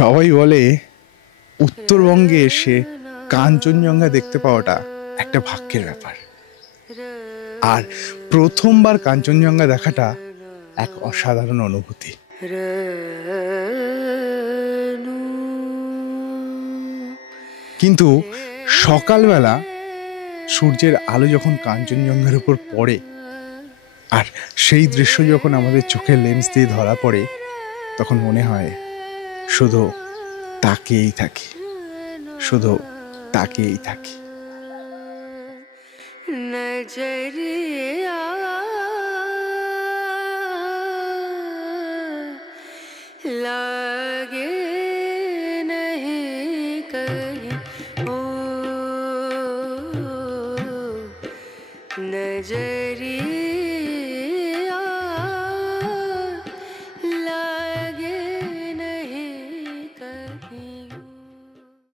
সবাই বলে উত্তরবঙ্গে এসে কাঞ্চনজঙ্ঘা দেখতে পাওয়াটা একটা ভাগ্যের ব্যাপার। আর প্রথমবার কাঞ্চনজঙ্ঘা দেখাটা এক অসাধারণ অনুভূতি। কিন্তু সকালবেলা সূর্যের আলো যখন কাঞ্চনজঙ্ঘার উপর পড়ে আর সেই দৃশ্য যখন আমাদের চোখের লেন্স দিয়ে ধরা পড়ে, তখন মনে হয় শুধু তাকিয়েই থাকি, শুধু তাকিয়েই থাকি। नजरिया लागे